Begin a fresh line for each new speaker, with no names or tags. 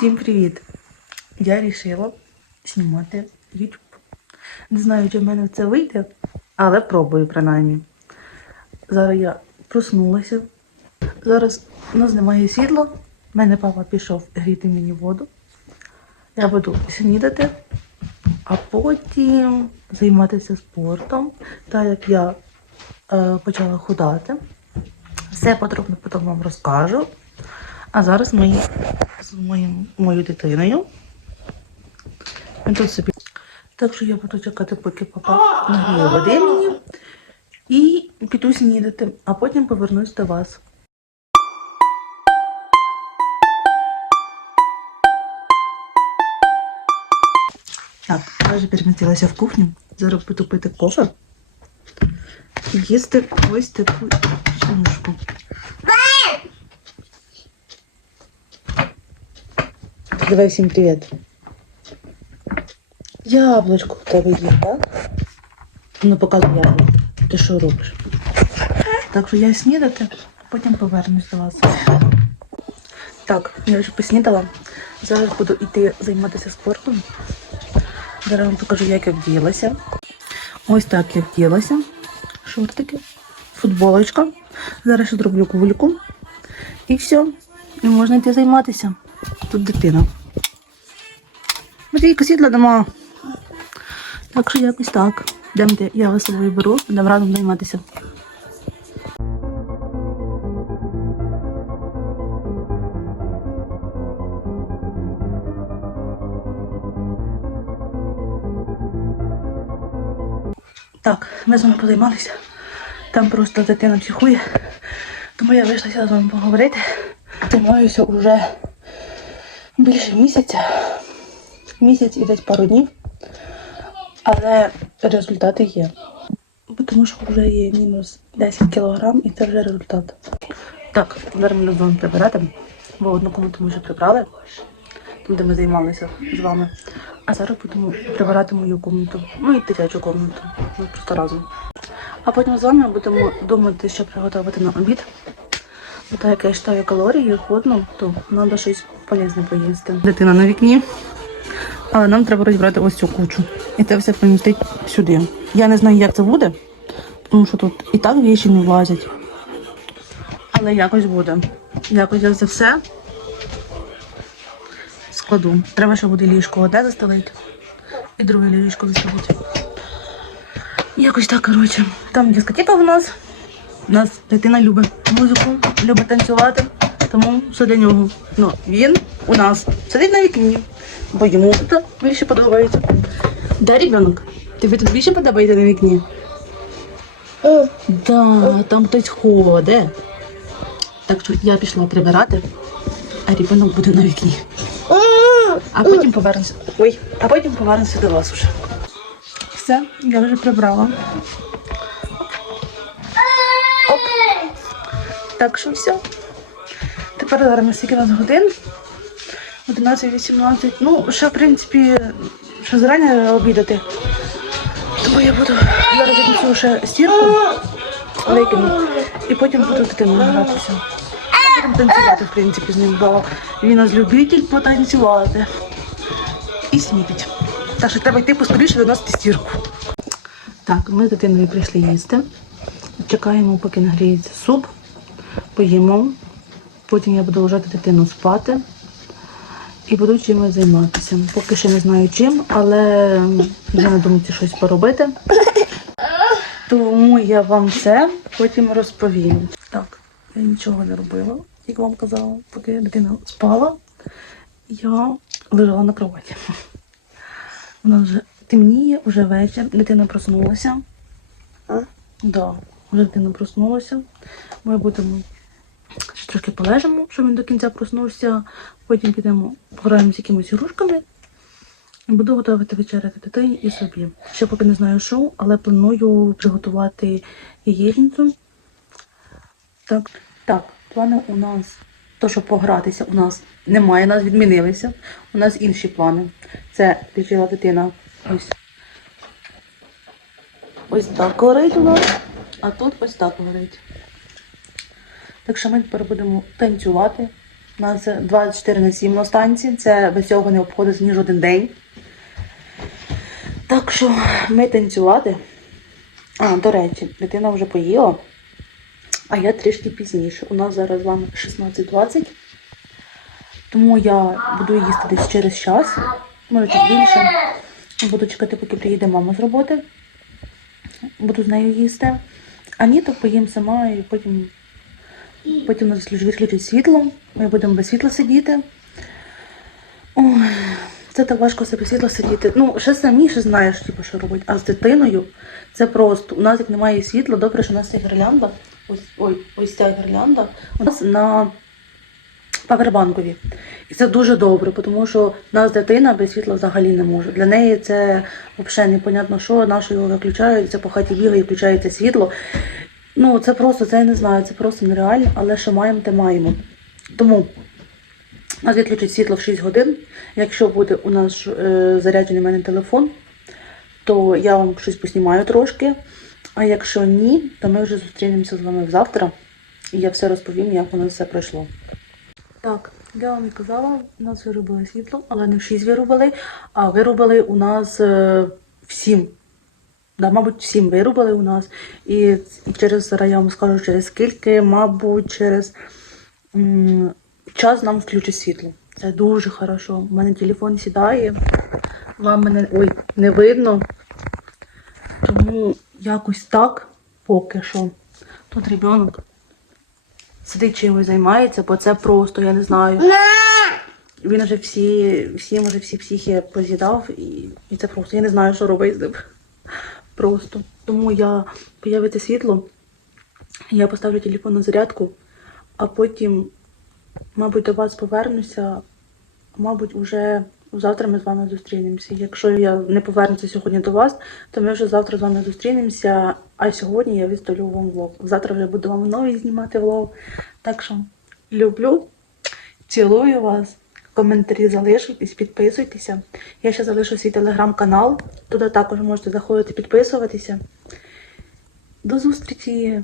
Всім привіт! Я вирішила знімати YouTube. Не знаю, чи в мене це вийде, але пробую принаймні. Зараз я проснулася. Зараз у нас немає світла. У мене папа пішов гріти мені воду. Я буду снідати, а потім займатися спортом, так як я е, почала худати. Все подробно потім вам розкажу. А зараз ми з моїм, моєю дитиною. Собі. Так що я буду чекати, поки папа води мені. І піду снідати, а потім повернусь до вас. Так, вже перемістилася в кухню. Зараз буду пити кофе. І їсти ось таку чинушку. Давай всім привіт. Яблучко в тебе є, так? Ну, показуй яблуко. Ти що робиш? Так що я снідати, потім повернусь до вас. Так, я вже поснідала. Зараз буду йти займатися спортом. Зараз вам покажу, як я вділася. Ось так я вділася. Шортики, футболочка. Зараз ще зроблю кульку. І все. І можна йти займатися. Тут дитина. Матвійка сідла дома. Так що якось так. Йдемте, я вас собою беру, будемо разом займатися. Так, ми з вами позаймалися. Там просто дитина психує. Тому я вийшла сюди з вами поговорити. Займаюся вже більше місяця. Місяць і десь пару днів. Але результати є. Тому що вже є мінус 10 кілограм і це вже результат. Так, зараз ми з вами прибирати, бо одну комнату ми вже прибрали, там, де ми займалися з вами. А зараз будемо прибирати мою комнату, ну і дитячу комнату. Ми просто разом. А потім з вами будемо думати, що приготувати на обід. Бо так як я читаю калорії, ходно, то треба щось полезне поїсти. Дитина на вікні. Але нам треба розібрати ось цю кучу. І це все помістити сюди. Я не знаю, як це буде, тому що тут і так віші не влазять. Але якось буде. Якось я це все складу. Треба, ще буде ліжко одне застелити і друге ліжко застелити. Якось так, коротше. Там дискотека в нас. У нас дитина любить музику, любить танцювати, тому все для нього. Ну, він у нас сидить на вікні, бо йому тут більше подобається. Да, ребенок? Тобі тут більше подобається на вікні? Да, там хтось ходить. Так що я пішла прибирати, а ребенок буде на вікні. А потім повернуся. Ой, а потім повернуся до вас уже. Все, я вже прибрала. Оп. Так що все. Тепер зараз скільки нас годин? 11-18. Ну, ще, в принципі, ще зрання обідати. Тому я буду зараз віднесу ще стірку, викину, і потім буду дитину гратися. Будемо танцювати, в принципі, з ним, бо він нас любитель потанцювати. І снідить. Так що треба йти поскоріше виносити стірку. Так, ми з дитиною прийшли їсти. Чекаємо, поки нагріється суп, поїмо. Потім я буду лежати дитину спати і буду чимось займатися. Поки ще не знаю чим, але вже надумати щось поробити. Тому я вам все потім розповім. Так, я нічого не робила, як вам казала, поки дитина спала, я лежала на кроваті. Вона вже темніє, вже вечір, дитина проснулася. Да, вже дитина проснулася. Ми будемо ще трохи полежимо, щоб він до кінця проснувся. Потім підемо пограємо з якимись ігрушками. Буду готувати вечеряти дитині і собі. Ще поки не знаю, що, але планую приготувати яєчницю. Так, так, плани у нас, то, щоб погратися, у нас немає, нас відмінилися. У нас інші плани. Це включила дитина ось. Ось так горить у нас, а тут ось так горить. Так що ми тепер будемо танцювати, У нас 24 на 7 на станції. Це без цього не обходиться ніж один день. Так що ми танцювати. А, до речі, дитина вже поїла, а я трішки пізніше. У нас зараз з вами 16.20. Тому я буду їсти десь через час, може більше. Буду чекати, поки приїде мама з роботи. Буду з нею їсти. А ні, то поїм сама і потім, потім у нас відключить світло. Ми будемо без світла сидіти. Ой, це так важко себе світло сидіти. Ну, ще самі ще знаєш, типу, що робити. А з дитиною це просто. У нас як немає світла, добре, що у нас є гірлянда. Ось, ой, ось ця гірлянда. У нас на павербанкові. І це дуже добре, тому що в нас дитина без світла взагалі не може. Для неї це взагалі непонятно, що нашу його виключають, це по хаті бігає, включається світло. Ну, це просто, це я не знаю, це просто нереально, але що маємо, те маємо. Тому нас відключить світло в 6 годин. Якщо буде у нас е, заряджений в мене телефон, то я вам щось поснімаю трошки. А якщо ні, то ми вже зустрінемося з вами завтра. І я все розповім, як у нас все пройшло. Так, я вам і казала, у нас вирубили світло, але не в 6 вирубили, а вирубили у нас е, в 7. Да, мабуть, всім вирубили у нас. І, через я вам скажу, через скільки, мабуть, через м, час нам включить світло. Це дуже хорошо. У мене телефон сідає, вам мене ой, не видно. Тому якось так поки що. Тут ребенок сидить чимось займається, бо це просто, я не знаю. Він вже всі, всі, може, всі психи поз'їдав, і, і це просто. Я не знаю, що робити з ним. Просто. Тому я появиться світло, я поставлю телефон на зарядку, а потім, мабуть, до вас повернуся. Мабуть, уже завтра ми з вами зустрінемося. Якщо я не повернуся сьогодні до вас, то ми вже завтра з вами зустрінемося. А сьогодні я відстелю вам влог. Завтра вже буду вам новий знімати влог. Так що люблю, цілую вас. Коментарі залишуйтесь, підписуйтеся. Я ще залишу свій телеграм-канал. Туди також можете заходити підписуватися. До зустрічі!